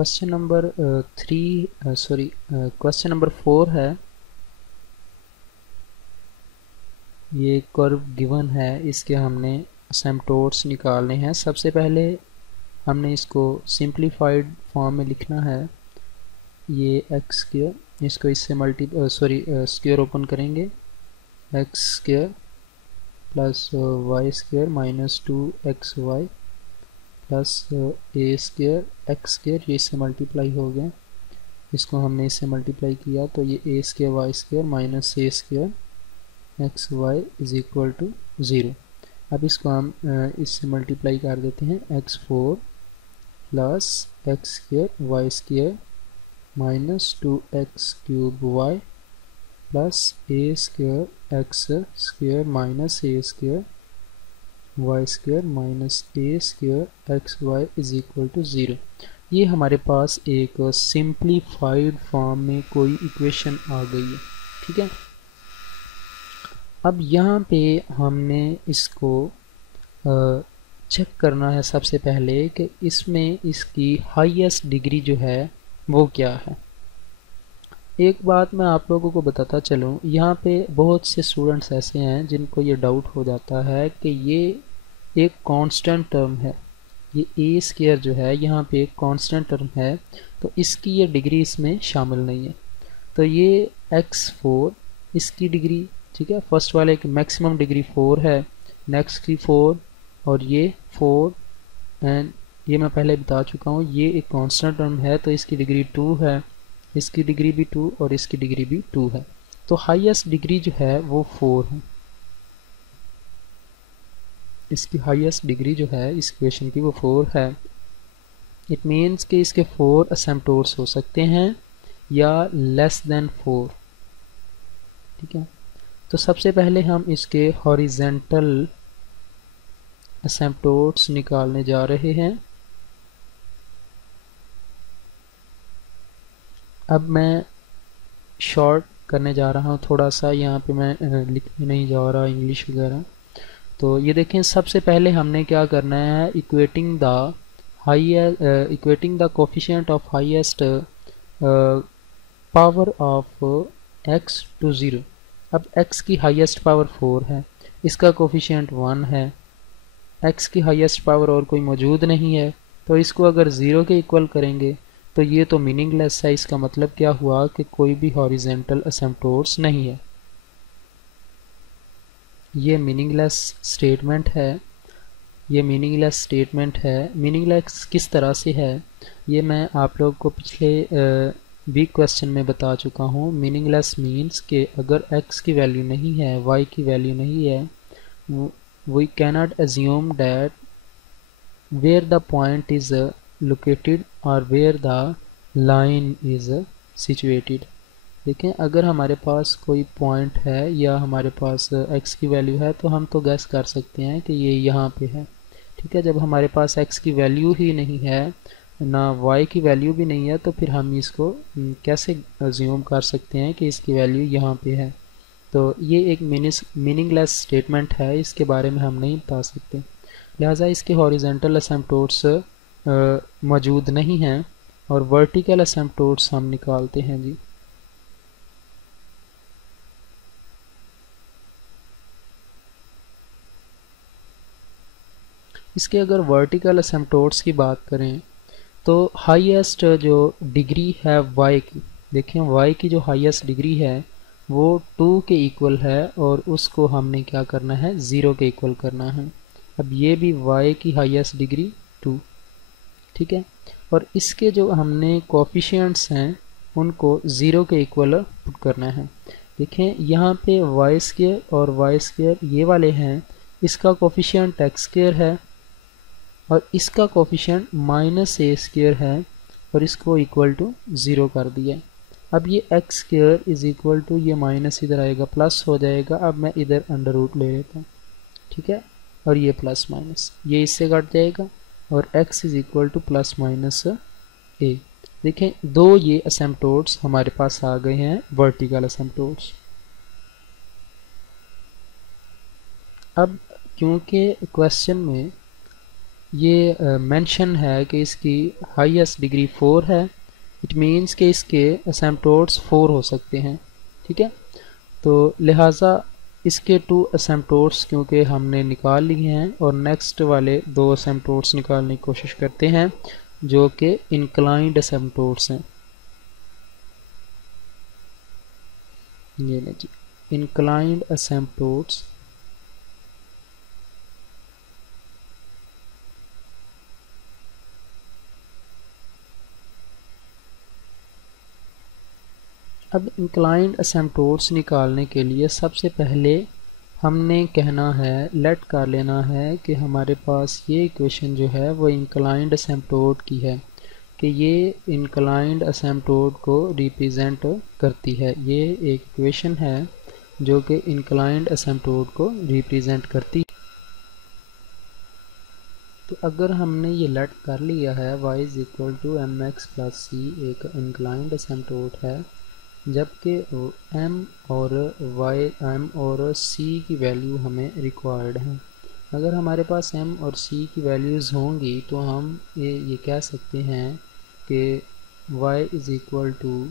Question number question number 4 है। ये curve given है, इसके हमने असिम्प्टोट्स निकालने हैं। सबसे पहले हमने इसको सिंप्लीफाइड फॉर्म में लिखना है। ये एक्स स्क्वायर, इसको इससे स्क्वायर ओपन करेंगे, X square plus Y square minus 2xy plus ए स्क्वायर एक्स स्क्वायर, ये इससे मल्टीप्लाई हो गया। इसको हमने इससे मल्टीप्लाई किया तो ये A square Y square minus A square X Y is equal to 0। अब इसको हम इससे मल्टीप्लाई कर देते हैं, x4 plus X square Y square minus 2x cube Y plus A square X square minus A square Y square minus A square X Y is equal to 0। ये हमारे पास एक सिंप्लीफाइड फॉर्म में कोई equation आ गई है। ठीक है, अब यहाँ पे हमने इसको चेक करना है सबसे पहले कि इसमें इसकी हाईएस्ट डिग्री जो है वो क्या है। एक बात मैं आप लोगों को बताता चलूँ, यहाँ पे बहुत से स्टूडेंट्स ऐसे हैं जिनको ये डाउट हो जाता है कि ये एक कांस्टेंट टर्म है, ये ए स्क्वायर जो है यहाँ पे एक कांस्टेंट टर्म है, तो इसकी ये डिग्री इसमें शामिल नहीं है। तो ये x4 इसकी डिग्री, ठीक है, फर्स्ट वाले की मैक्सिमम डिग्री 4 है, नेक्स्ट की 4 और ये 4 एंड ये मैं पहले बता चुका हूँ ये एक कांस्टेंट टर्म है तो इसकी डिग्री 2 है, इसकी डिग्री भी 2 और इसकी डिग्री भी 2 है। तो हाईएस्ट डिग्री जो है वो 4 है, इसकी हाईएस्ट डिग्री जो है इस इक्वेशन की वो 4 है। इट मीन्स कि इसके 4 असिम्प्टोट्स हो सकते हैं या लेस देन 4। ठीक है, तो सबसे पहले हम इसके हॉरिजेंटल असिम्प्टोट्स निकालने जा रहे हैं। अब मैं शॉर्ट करने जा रहा हूँ थोड़ा सा, यहाँ पे मैं लिखने नहीं जा रहा इंग्लिश वगैरह। तो ये देखें, सबसे पहले हमने क्या करना है, equating the coefficient of highest power of x to 0। अब x की हाईएस्ट पावर 4 है, इसका कोफिशिएंट 1 है, x की हाईएस्ट पावर और कोई मौजूद नहीं है, तो इसको अगर 0 के इक्वल करेंगे तो ये तो मीनिंगलेस है। इसका मतलब क्या हुआ कि कोई भी हॉरिजेंटल असिम्प्टोट्स नहीं है, ये मीनिंगलेस स्टेटमेंट है। ये मीनिंगलेस स्टेटमेंट है। मीनिंगलेस किस तरह से है ये मैं आप लोग को पिछले वीक क्वेश्चन में बता चुका हूँ। मीनिंगलेस मीन्स कि अगर x की वैल्यू नहीं है, y की वैल्यू नहीं है, we cannot assume that where the point is located or where the line is situated. देखें, अगर हमारे पास कोई पॉइंट है या हमारे पास x की वैल्यू है तो हम तो गैस कर सकते हैं कि ये यहाँ पे है। ठीक है, जब हमारे पास x की वैल्यू ही नहीं है ना y की वैल्यू भी नहीं है तो फिर हम इसको कैसे अज्यूम कर सकते हैं कि इसकी वैल्यू यहाँ पे है। तो ये एक मीनिंगलेस स्टेटमेंट है, इसके बारे में हम नहीं बता सकते, लिहाजा इसके हॉरिजेंटल असिम्प्टोट्स मौजूद नहीं हैं और वर्टिकल असिम्प्टोट्स हम निकालते हैं जी। इसके अगर वर्टिकल असिम्प्टोट्स की बात करें तो हाईएस्ट जो डिग्री है y की, देखें y की जो हाईएस्ट डिग्री है वो 2 के इक्वल है और उसको हमने क्या करना है, 0 के इक्वल करना है। अब ये भी y की हाईएस्ट डिग्री 2। ठीक है, और इसके जो हमने कोफिशिएंट्स हैं उनको 0 के इक्वल पुट करना है। देखें, यहाँ पे वाई स्क्वायर और वाई स्क्वायर ये वाले हैं, इसका कोफिशिएंट x स्क्वायर है और इसका कोफिशिएंट माइनस ए स्क्वायर है और इसको इक्वल टू 0 कर दिया। अब ये x square is equal to, ये माइनस इधर आएगा प्लस हो जाएगा। अब मैं इधर अंडर रूट ले लेता हूँ, ठीक है, और ये प्लस माइनस ये इससे कट जाएगा और x is equal to plus minus A. देखें, दो ये असिम्प्टोट्स हमारे पास आ गए हैं, वर्टिकल असिम्प्टोट्स। अब क्योंकि क्वेश्चन में ये मेंशन है कि इसकी हाईएस्ट डिग्री 4 है। इट मीन्स कि इसके असिम्प्टोट्स 4 हो सकते हैं। ठीक है, तो लिहाजा इसके 2 असिम्प्टोट्स क्योंकि हमने निकाल लिए हैं, और नेक्स्ट वाले 2 असिम्प्टोट्स निकालने की कोशिश करते हैं जो कि इंक्लाइंड असिम्प्टोट्स हैं। ये जी इंक्लाइंड असिम्प्टोट्स। अब इंक्लाइंड असिम्प्टोट्स निकालने के लिए सबसे पहले हमने कहना है, लेट कर लेना है कि हमारे पास ये इक्वेशन जो है वो इंक्लाइंड असिम्प्टोट की है, कि ये इंक्लाइंड असिम्प्टोट को रिप्रेजेंट करती है। ये एक इक्वेशन है जो कि इंक्लाइंड असिम्प्टोट को रिप्रेजेंट करती है। तो अगर हमने ये लेट कर लिया है y is equal to M X plus C एक इंक्लाइंड असिम्प्टोट है, जबकि m और m और c की वैल्यू हमें रिक्वायर्ड है। अगर हमारे पास m और c की वैल्यूज़ होंगी तो हम ये कह सकते हैं कि y is equal to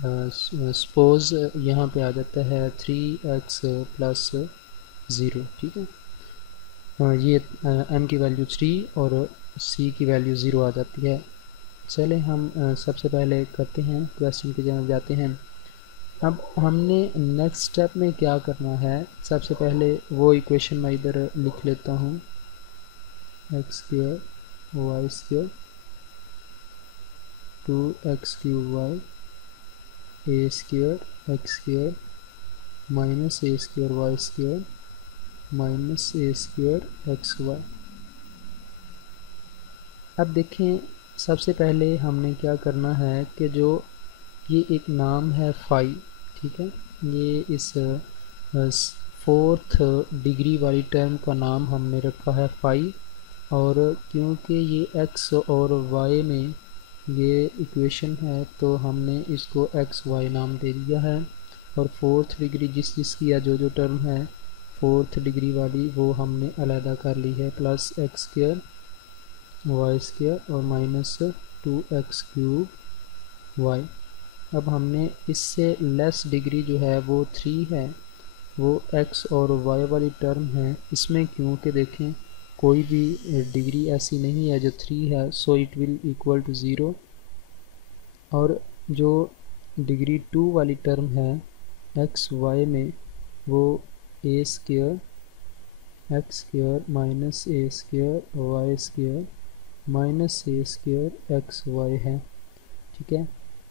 suppose यहाँ पे आ जाता है 3x प्लस 0। ठीक है, ये m की वैल्यू 3 और c की वैल्यू 0 आ जाती है। चले हम सबसे पहले करते हैं, क्वेश्चन की जानब जाते हैं। अब हमने नेक्स्ट स्टेप में क्या करना है, सबसे पहले वो इक्वेशन मैं इधर लिख लेता हूँ, X square Y square 2x cube Y A square X square minus A square Y square minus A square X Y. अब देखें, सबसे पहले हमने क्या करना है कि जो ये एक नाम है फाई, ठीक है, ये इस 4th डिग्री वाली टर्म का नाम हमने रखा है फाई, और क्योंकि ये एक्स और वाई में ये इक्वेशन है तो हमने इसको एक्स वाई नाम दे दिया है, और 4th डिग्री जिसकी या जो टर्म है 4th डिग्री वाली वो हमने अलहदा कर ली है, plus X square Y square और माइनस 2x क्यूब वाई। अब हमने इससे लेस डिग्री जो है वो 3 है, वो x और y वाली टर्म है इसमें, क्योंकि देखें कोई भी डिग्री ऐसी नहीं है जो 3 है, so it will equal to 0। और जो डिग्री 2 वाली टर्म है x y में वो a square X square minus A square Y square minus A square X Y है। ठीक है,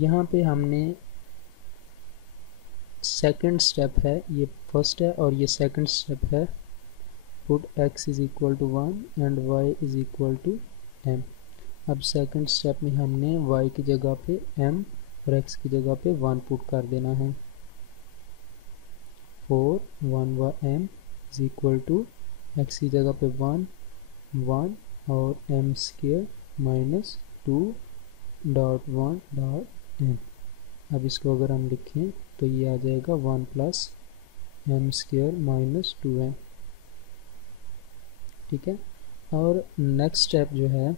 यहाँ पे हमने सेकंड स्टेप है, ये फर्स्ट है और ये सेकंड स्टेप है, put x is equal to 1 and y is equal to m। अब सेकंड स्टेप में हमने y की जगह पे m और x की जगह पे 1 पुट कर देना है। 4 1 व m is equal to x की जगह पे 1 1 और m square minus 2 dot 1 dot m। अब इसको अगर हम लिखें तो ये आ जाएगा 1 plus m square minus 2m। ठीक है, और नेक्स्ट स्टेप जो है,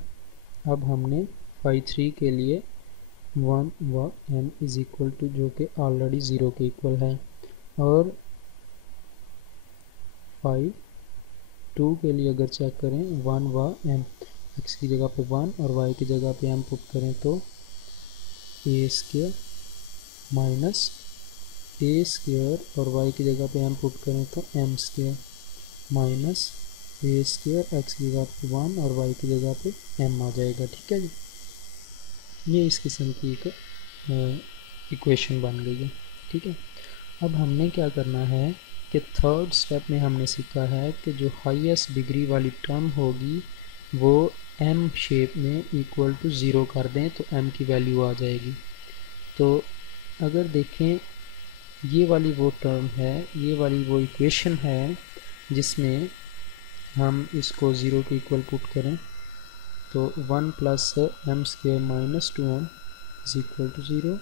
अब हमने फाई 3 के लिए 1 व m इज इक्वल टू जो कि ऑलरेडी 0 के इक्वल है, और फाई 2 के लिए अगर चेक करें 1 व m, x की जगह पे 1 और y की जगह पे m पुट करें तो a square minus a square और y की जगह पे m पुट करें तो m square minus a square x की जगह पे 1 और y की जगह पे m आ जाएगा। ठीक है जी, ये इस किस्म की एक इक्वेशन बन गई है। ठीक है, अब हमने क्या करना है कि थर्ड स्टेप में हमने सीखा है कि जो हाईएस्ट डिग्री वाली टर्म होगी वो m शेप में इक्वल टू 0 कर दें तो m की वैल्यू आ जाएगी। तो अगर देखें, ये वाली वो टर्म है, ये वाली वो इक्वेशन है जिसमें हम इसको 0 के इक्वल पुट करें तो 1 plus m square minus 2m is equal to 0।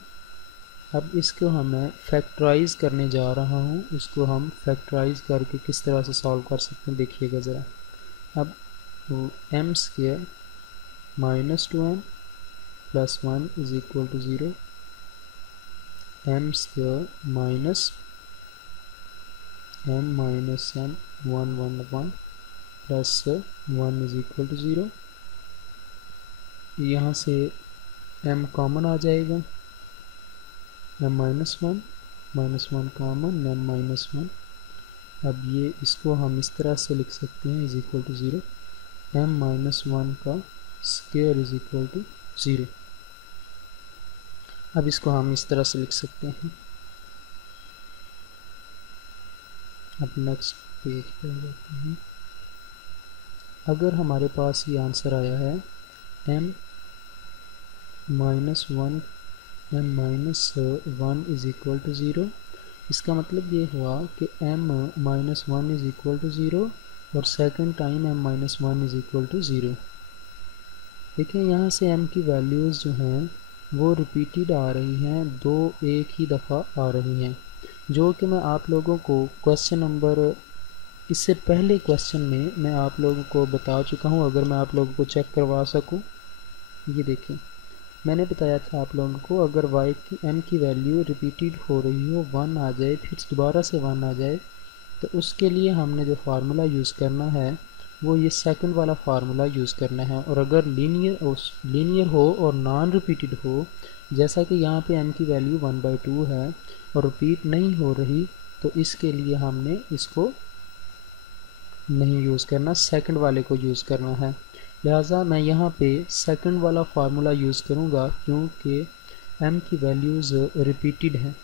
अब इसको मैं फैक्टराइज करने जा रहा हूँ, इसको हम फैक्टराइज करके किस तरह से सॉल्व कर सकते हैं देखिएगा ज़रा। अब तो m square minus 2m plus 1 is equal to 0, m square minus m minus m 1 1 1 plus 1 is equal to 0। यहाँ से m कॉमन आ जाएगा, m minus 1 common, m minus 1। अब ये इसको हम इस तरह से लिख सकते हैं is equal to 0, m minus 1 का स्क्वायर इज इक्वल टू 0। अब इसको हम इस तरह से लिख सकते हैं। अब नेक्स्ट पेज पे आ जाते हैं। अगर हमारे पास ये आंसर आया है m minus 1 is equal to 0, इसका मतलब ये हुआ कि m minus 1 is equal to 0 और second time m minus 1 is equal to 0। देखिए यहाँ से m की वैल्यूज़ जो हैं वो रिपीटेड आ रही हैं, दो एक ही दफ़ा आ रही हैं, जो कि मैं आप लोगों को क्वेश्चन नंबर, इससे पहले क्वेश्चन में मैं आप लोगों को बता चुका हूँ। अगर मैं आप लोगों को चेक करवा सकूँ, ये देखिए मैंने बताया था आप लोगों को, अगर y की m की वैल्यू रिपीटेड हो रही हो, 1 आ जाए फिर दोबारा से 1 आ जाए, तो उसके लिए हमने जो फार्मूला यूज़ करना है वो ये सेकंड वाला फार्मूला यूज़ करना है। और अगर लीनियर हो और नॉन रिपीटेड हो, जैसा कि यहाँ पे m की वैल्यू 1/2 है और रिपीट नहीं हो रही, तो इसके लिए हमने इसको नहीं यूज़ करना, सेकंड वाले को यूज़ करना है। लिहाजा मैं यहाँ पे सेकंड वाला फार्मूला यूज़ करूँगा, क्योंकि m की वैल्यूज़ रिपीटेड हैं।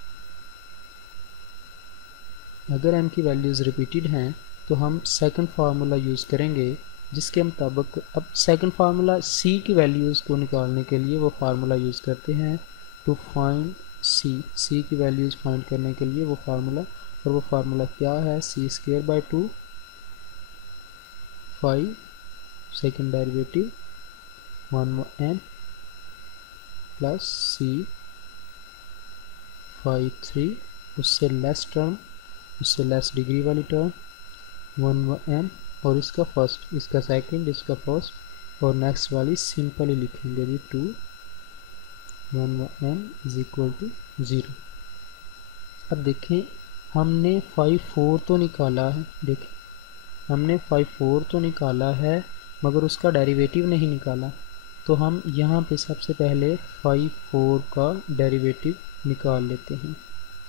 अगर m की वैल्यूज़ रिपीटेड हैं तो हम सेकंड फार्मूला यूज़ करेंगे, जिसके मुताबिक अब सेकंड फार्मूला c की वैल्यूज़ को निकालने के लिए वो फार्मूला यूज़ करते हैं टू फाइंड c की वैल्यूज़ फाइंड करने के लिए वो फार्मूला, और वो फार्मूला क्या है, c square by 2 5 second derivative 1m plus c 5 3, उससे लेस टर्म, उससे लेस डिग्री वाली टर्म 1m, और इसका फर्स्ट, इसका सेकंड, इसका फर्स्ट, और नेक्स्ट वाली सिंपली लिखेंगे जी 2 1m इज इक्वल टू 0। अब देखें हमने 5 4 तो निकाला है, देखें हमने 5 4 तो निकाला है मगर उसका डेरिवेटिव नहीं निकाला, तो हम यहाँ पे सबसे पहले 5 4 का डेरिवेटिव निकाल लेते हैं।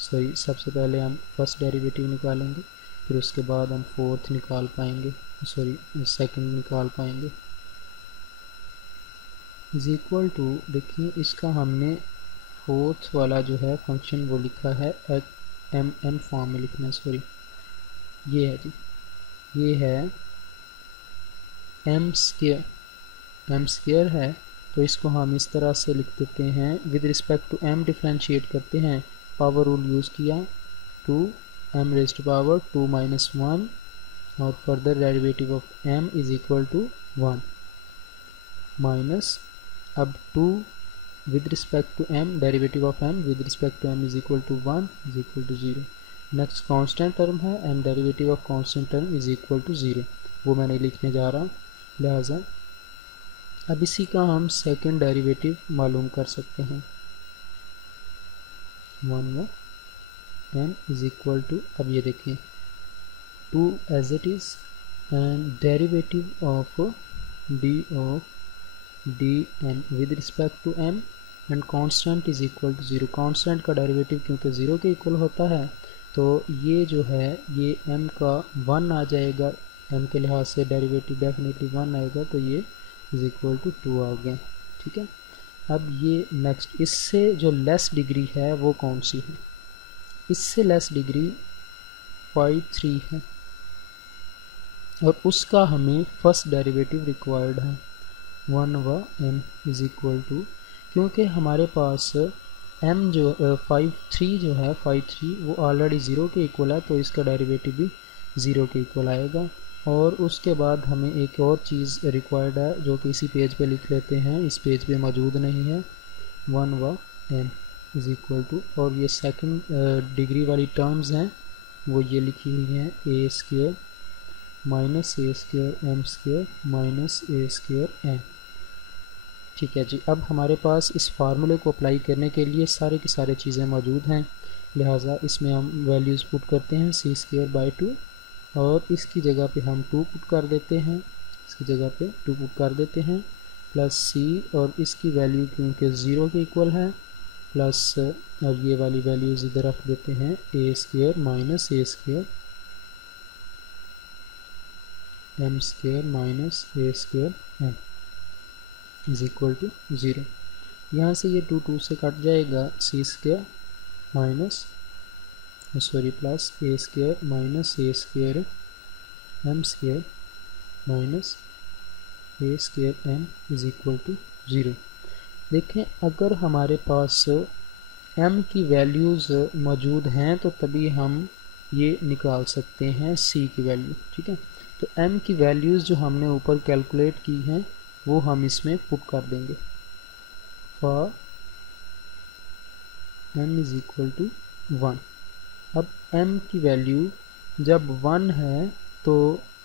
सॉरी, सबसे पहले हम फर्स्ट डेरिवेटिव निकालेंगे, फिर उसके बाद हम फोर्थ निकाल पाएंगे, सॉरी सेकंड निकाल पाएंगे। इज इक्वल टू, देखिए इसका हमने फोर्थ वाला जो है फंक्शन वो लिखा है mn फॉर्म में लिखना है, सॉरी ये है जी, ये है m स्क्वायर है, तो इसको हम इस तरह से लिख देते हैं, with respect to m differentiate करते हैं, पावर रूल यूज़ किया, 2m raised to power 2 minus 1, और further derivative of m is equal to 1 minus, अब 2 with respect to m, derivative of m with respect to m is equal to 1 is equal to 0। Next constant term है and derivative of constant term is equal to 0, वो मैंने लिखने जा रहा हूँ। लिहाजा अब इसी का हम सेकंड डेरिवेटिव मालूम कर सकते हैं, 1m इज इक्वल टू, अब ये देखें 2 as it is and derivative of dm with respect to m and constant is equal to 0। Constant का डेरिवेटिव क्योंकि 0 के इक्वल होता है, तो ये जो है ये m का 1 आ जाएगा, m के लिहाज से डेरिवेटिव डेफिनेटली 1 आएगा, तो ये इज इक्वल टू 2 आ गया। ठीक है, अब ये नेक्स्ट, इससे जो लेस डिग्री है वो कौन सी है, इससे लेस डिग्री 5 3 है, और उसका हमें फर्स्ट डेरिवेटिव रिक्वायर्ड है 1m इज इक्वल टू, क्योंकि हमारे पास m जो 5 3 जो है 5 3 वो ऑलरेडी 0 के इक्वल है, तो इसका डेरिवेटिव भी 0 के इक्वल आएगा। और उसके बाद हमें एक और चीज़ रिक्वायर्ड है जो कि इसी पेज पे लिख लेते हैं, इस पेज पे मौजूद नहीं है, 1m इज इक्वल टू, और ये सेकंड डिग्री वाली टर्म्स हैं वो ये लिखी हुई हैं a square minus A square M square minus A square m. ठीक है जी, अब हमारे पास इस फार्मूले को अप्लाई करने के लिए सारे की सारे चीज़ें मौजूद हैं, लिहाजा इसमें हम वैल्यूज़ पुट करते हैं सी स्क्वायर बाई 2 और इसकी जगह पे हम 2 पुट कर देते हैं, इसकी जगह पे 2 पुट कर देते हैं प्लस सी और इसकी वैल्यू क्योंकि 0 के इक्वल है प्लस और ये वाली वैल्यूज़ इधर रख देते हैं A square minus A square M square minus A square M is equal to 0। यहाँ से ये 2 से कट जाएगा, C square minus sorry plus A square minus A square M square minus A square M is equal to 0। देखें, अगर हमारे पास m की वैल्यूज़ मौजूद हैं तो तभी हम ये निकाल सकते हैं c की वैल्यू। ठीक है, तो m की वैल्यूज़ जो हमने ऊपर कैलकुलेट की हैं वो हम इसमें पुट कर देंगे। For m is equal to 1। अब m की वैल्यू जब 1 है तो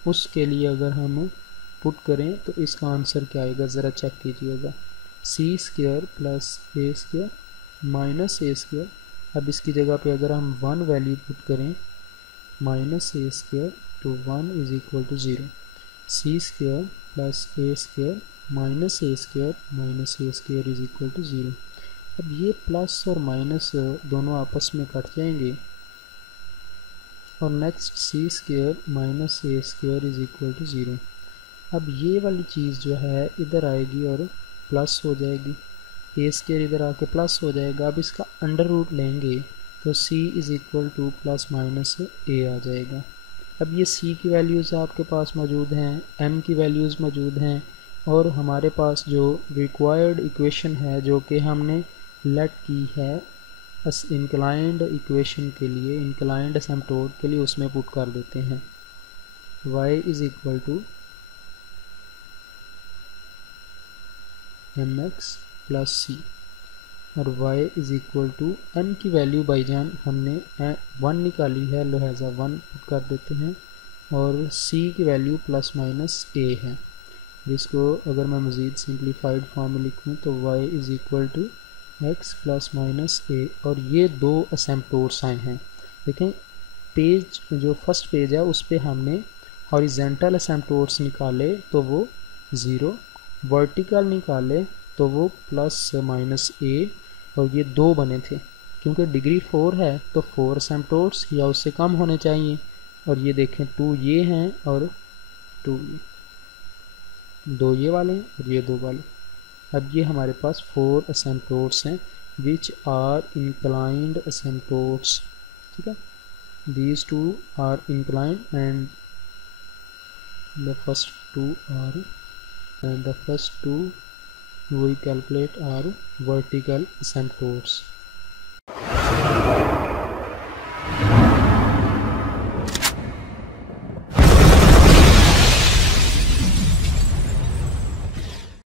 उसके लिए अगर हम पुट करें तो इसका आंसर क्या आएगा, ज़रा चेक कीजिएगा, सी स्क्वायर प्लस ए स्क्वायर माइनस ए स्क्वायर। अब इसकी जगह पे अगर हम 1 वैल्यू पुट करें माइनस ए स्क्वायर तो 1 is equal to 0, c square plus A square minus A square is equal to 0। अब ये प्लस और माइनस दोनों आपस में कट जाएंगे और next c square minus A square is equal to 0। अब ये वाली चीज़ जो है इधर आएगी और प्लस हो जाएगी, ए स्क्वायर इधर आके प्लस हो जाएगा। अब इसका अंडर रूट लेंगे तो c is equal to plus minus A आ जाएगा। अब ये c की वैल्यूज़ आपके पास मौजूद हैं, m की वैल्यूज़ मौजूद हैं और हमारे पास जो रिक्वायर्ड इक्वेशन है जो कि हमने लेट की है इंक्लाइंड इक्वेशन के लिए, इंक्लाइंड एसिम्प्टोट के लिए, उसमें पुट कर देते हैं y is equal to mx plus C और y is equal to m की वैल्यू भाईजान हमने 1 निकाली है, लिहाजा 1 पुट कर देते हैं और c की वैल्यू प्लस माइनस a है, जिसको अगर मैं मज़ीद सिंप्लीफाइड फॉर्म में लिखूँ तो y is equal to x plus minus a। और ये दो एसिम्प्टोट्स आए हैं। देखें, पेज जो फर्स्ट पेज है उस पर हमने हॉरिजेंटल एसिम्प्टोट्स निकाले तो वो 0, वर्टिकल निकाले तो वो प्लस माइनस a और ये 2 बने थे। क्योंकि डिग्री 4 है तो 4 एसिम्प्टोट्स या उससे कम होने चाहिए और ये देखें 2 ये हैं और 2 ये, 2 ये वाले हैं और ये 2 वाले। अब ये हमारे पास 4 एसिम्प्टोट्स हैं विच आर इंक्लाइंड एसिम्प्टोट्स। ठीक है, these 2 are inclined and the first 2 we calculate are vertical asymptotes।